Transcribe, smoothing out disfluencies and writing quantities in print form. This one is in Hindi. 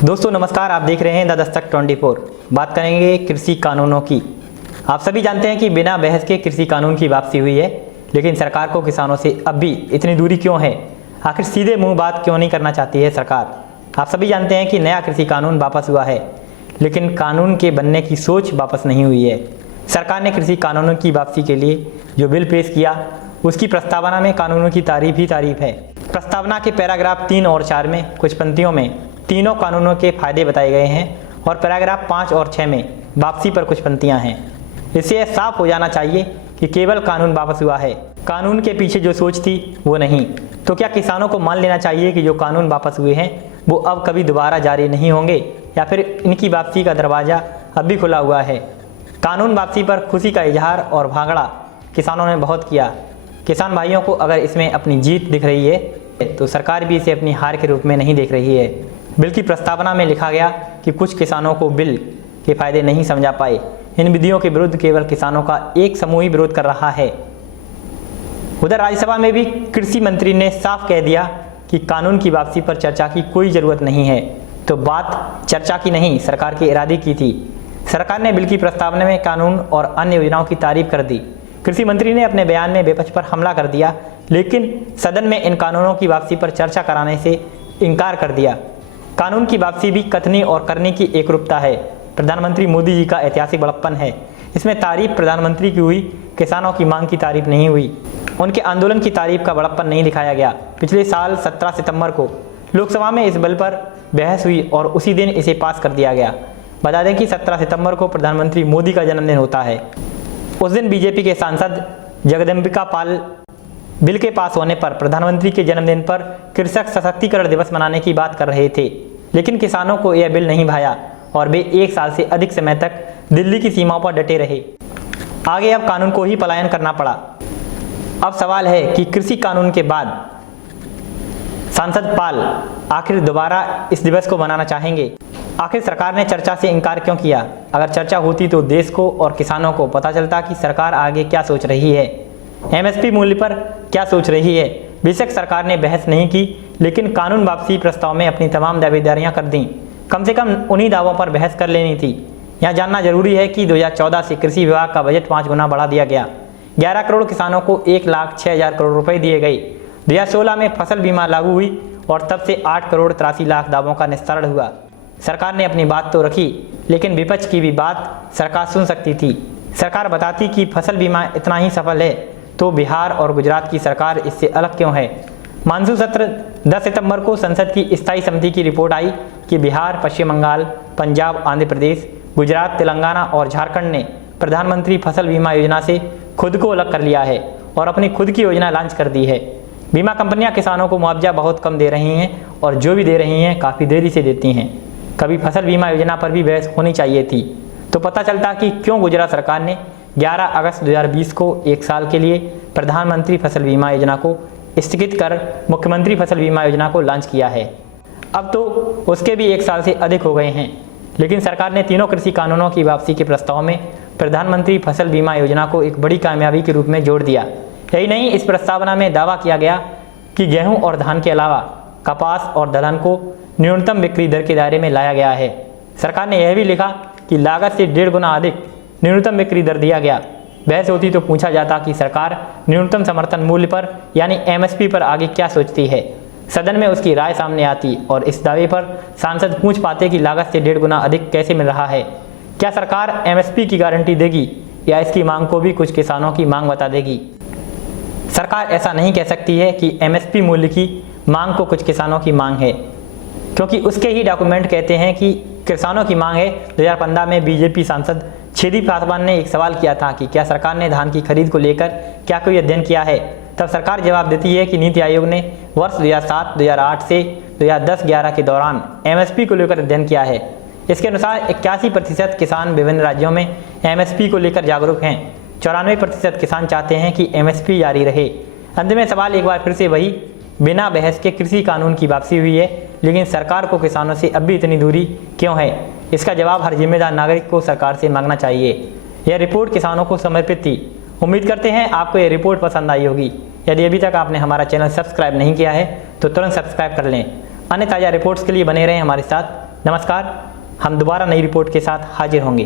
दोस्तों नमस्कार, आप देख रहे हैं द दस्तक 24। बात करेंगे कृषि कानूनों की। आप सभी जानते हैं कि बिना बहस के कृषि कानून की वापसी हुई है, लेकिन सरकार को किसानों से अब भी इतनी दूरी क्यों है? आखिर सीधे मुंह बात क्यों नहीं करना चाहती है सरकार? आप सभी जानते हैं कि नया कृषि कानून वापस हुआ है, लेकिन कानून के बनने की सोच वापस नहीं हुई है। सरकार ने कृषि कानूनों की वापसी के लिए जो बिल पेश किया, उसकी प्रस्तावना में कानूनों की तारीफ ही तारीफ है। प्रस्तावना के पैराग्राफ 3 और 4 में कुछ पंक्तियों में तीनों कानूनों के फायदे बताए गए हैं और पैराग्राफ 5 और 6 में वापसी पर कुछ पंक्तियां हैं। इससे यह साफ हो जाना चाहिए कि केवल कानून वापस हुआ है, कानून के पीछे जो सोच थी वो नहीं। तो क्या किसानों को मान लेना चाहिए कि जो कानून वापस हुए हैं वो अब कभी दोबारा जारी नहीं होंगे, या फिर इनकी वापसी का दरवाज़ा अब भी खुला हुआ है? कानून वापसी पर खुशी का इजहार और भांगड़ा किसानों ने बहुत किया। किसान भाइयों को अगर इसमें अपनी जीत दिख रही है तो सरकार भी इसे अपनी हार के रूप में नहीं देख रही है। बिल की प्रस्तावना में लिखा गया कि कुछ किसानों को बिल के फायदे नहीं समझा पाए। इन विधियों के विरुद्ध केवल किसानों का एक समूह ही विरोध कर रहा है। उधर राज्यसभा में भी कृषि मंत्री ने साफ कह दिया कि कानून की वापसी पर चर्चा की कोई ज़रूरत नहीं है। तो बात चर्चा की नहीं, सरकार के इरादे की थी। सरकार ने बिल की प्रस्तावना में कानून और अन्य योजनाओं की तारीफ कर दी। कृषि मंत्री ने अपने बयान में विपक्ष पर हमला कर दिया, लेकिन सदन में इन कानूनों की वापसी पर चर्चा कराने से इनकार कर दिया। कानून की वापसी भी कथनी और करने की एकरूपता है। प्रधानमंत्री मोदी जी का ऐतिहासिक बड़प्पन है। इसमें तारीफ प्रधानमंत्री की हुई, किसानों की मांग की तारीफ नहीं हुई। उनके आंदोलन की तारीफ का बड़प्पन नहीं दिखाया गया। पिछले साल 17 सितंबर को लोकसभा में इस बिल पर बहस हुई और उसी दिन इसे पास कर दिया गया। बता दें कि 17 सितंबर को प्रधानमंत्री मोदी का जन्मदिन होता है। उस दिन बीजेपी के सांसद जगदम्बिका पाल बिल के पास होने पर प्रधानमंत्री के जन्मदिन पर कृषक सशक्तिकरण दिवस मनाने की बात कर रहे थे, लेकिन किसानों को यह बिल नहीं भाया और वे 1 साल से अधिक समय तक दिल्ली की सीमाओं पर डटे रहे। आगे अब कानून को ही पलायन करना पड़ा। अब सवाल है कि कृषि कानून के बाद सांसद पाल आखिर दोबारा इस दिवस को मनाना चाहेंगे। आखिर सरकार ने चर्चा से इनकार क्यों किया? अगर चर्चा होती तो देश को और किसानों को पता चलता कि सरकार आगे क्या सोच रही है, एमएसपी मूल्य पर क्या सोच रही है। बेशक सरकार ने बहस नहीं की, लेकिन कानून वापसी प्रस्ताव में अपनी तमाम दावेदारियां कर दी। कम से कम उन्हीं दावों पर बहस कर लेनी थी। यह जानना जरूरी है कि 2014 से कृषि विभाग का बजट 5 गुना बढ़ा दिया गया। 11 करोड़ किसानों को 1,06,000 करोड़ रुपए दिए गए। 2016 में फसल बीमा लागू हुई और तब से 8 करोड़ 83 लाख दावों का निस्तारण हुआ। सरकार ने अपनी बात तो रखी, लेकिन विपक्ष की भी बात सरकार सुन सकती थी। सरकार बताती कि फसल बीमा इतना ही सफल है, तो बिहार और गुजरात की सरकार इससे अलग क्यों है? मानसून सत्र 10 सितंबर को संसद की स्थायी समिति की रिपोर्ट आई कि बिहार, पश्चिम बंगाल, पंजाब, आंध्र प्रदेश, गुजरात, तेलंगाना और झारखंड ने प्रधानमंत्री फसल बीमा योजना से खुद को अलग कर लिया है और अपनी खुद की योजना लॉन्च कर दी है। बीमा कंपनियां किसानों को मुआवजा बहुत कम दे रही हैं और जो भी दे रही हैं काफ़ी देरी से देती हैं। कभी फसल बीमा योजना पर भी बहस होनी चाहिए थी, तो पता चलता कि क्यों गुजरात सरकार ने 11 अगस्त 2020 को 1 साल के लिए प्रधानमंत्री फसल बीमा योजना को स्थगित कर मुख्यमंत्री फसल बीमा योजना को लॉन्च किया है। अब तो उसके भी 1 साल से अधिक हो गए हैं, लेकिन सरकार ने तीनों कृषि कानूनों की वापसी के प्रस्ताव में प्रधानमंत्री फसल बीमा योजना को एक बड़ी कामयाबी के रूप में जोड़ दिया। यही नहीं, इस प्रस्तावना में दावा किया गया कि गेहूँ और धान के अलावा कपास और दलहन को न्यूनतम बिक्री दर के दायरे में लाया गया है। सरकार ने यह भी लिखा कि लागत से 1.5 गुना अधिक न्यूनतम बिक्री दर दिया गया। बहस होती तो पूछा जाता कि सरकार न्यूनतम समर्थन मूल्य पर यानी एमएसपी पर आगे क्या सोचती है। सदन में उसकी राय सामने आती और इस दावे पर सांसद पूछ पाते कि लागत से 1.5 गुना अधिक कैसे मिल रहा है। क्या सरकार एमएसपी की गारंटी देगी या इसकी मांग को भी कुछ किसानों की मांग बता देगी? सरकार ऐसा नहीं कह सकती है कि एमएसपी मूल्य की मांग को कुछ किसानों की मांग है, क्योंकि उसके ही डॉक्यूमेंट कहते हैं कि किसानों की मांग है। 2015 में बीजेपी सांसद छेदी पासवान ने एक सवाल किया था कि क्या सरकार ने धान की खरीद को लेकर क्या कोई अध्ययन किया है। तब सरकार जवाब देती है कि नीति आयोग ने वर्ष 2007, 2008 से 2010-11 के दौरान एमएसपी को लेकर अध्ययन किया है। इसके अनुसार 81% किसान विभिन्न राज्यों में एमएसपी को लेकर जागरूक हैं। 94% किसान चाहते हैं कि एमएसपी जारी रहे। अंत में सवाल एक बार फिर से वही, बिना बहस के कृषि कानून की वापसी हुई है, लेकिन सरकार को किसानों से अब भी इतनी दूरी क्यों है? इसका जवाब हर जिम्मेदार नागरिक को सरकार से मांगना चाहिए। यह रिपोर्ट किसानों को समर्पित थी। उम्मीद करते हैं आपको यह रिपोर्ट पसंद आई होगी। यदि अभी तक आपने हमारा चैनल सब्सक्राइब नहीं किया है तो तुरंत सब्सक्राइब कर लें। अन्य ताज़ा रिपोर्ट्स के लिए बने रहें हमारे साथ। नमस्कार, हम दोबारा नई रिपोर्ट के साथ हाजिर होंगे।